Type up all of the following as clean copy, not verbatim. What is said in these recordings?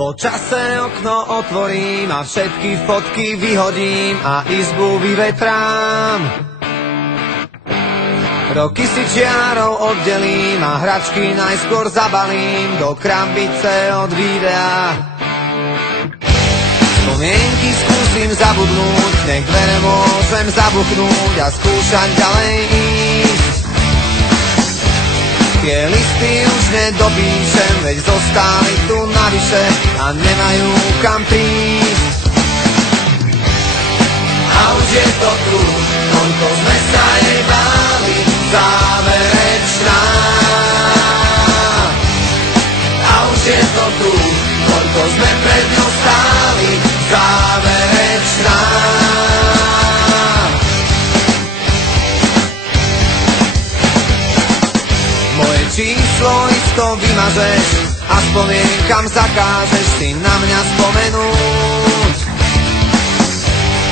Po čase okno otvorím a všetky fotky vyhodím a izbu vyvetrám. Roky si čiarou oddelím a hračky najskôr zabalím do krabice od videa. Spomienky skúsim zabudnúť, nech dvere môžem zabuchnúť a skúšať ďalej ísť. Tie listy už nedopíšem, veď zostali tu navyše a nemajú kam prísť. A už je to tu, koľko sme sa jej báli, záverečná. A už je to tu, koľko sme pred ňou stáli, záverečná. Moje číslo isto vymažeš a spomienkam zakážeš si na mňa spomenúť.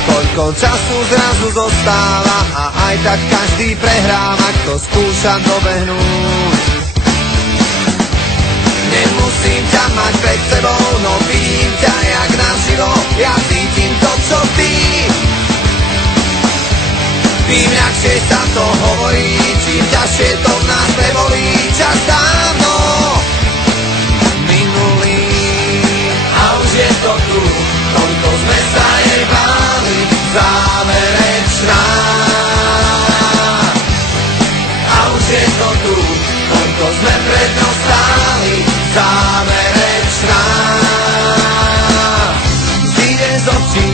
Koľko času zrazu zostáva a aj tak každý prehráva, kto skúša dobehnúť. Nemusím ťa mať pred sebou, no vidím ťa jak naživo, ja cítim to, čo ty. Tým ľahšie sa to hovorí, čím ťažšie to v nás prebolí. Čas dávno minulý a už je to tu, koľko sme sa jej báli, záverečná. A už je to tu, koľko sme pred ňou stáli, záverečná. Zíde z očí,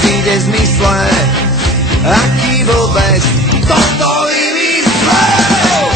zíde z mysle, aký vôbec toto vymyslel.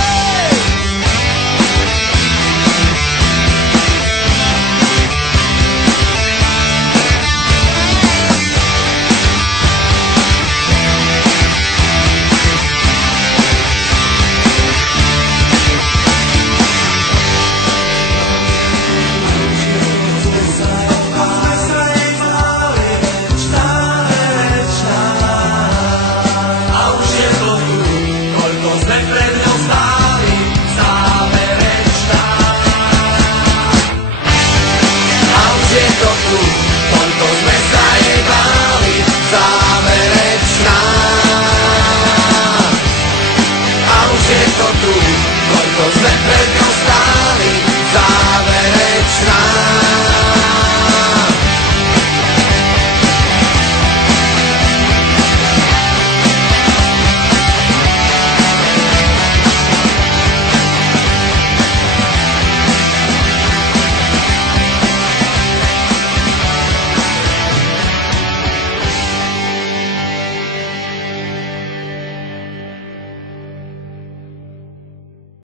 Koľko sme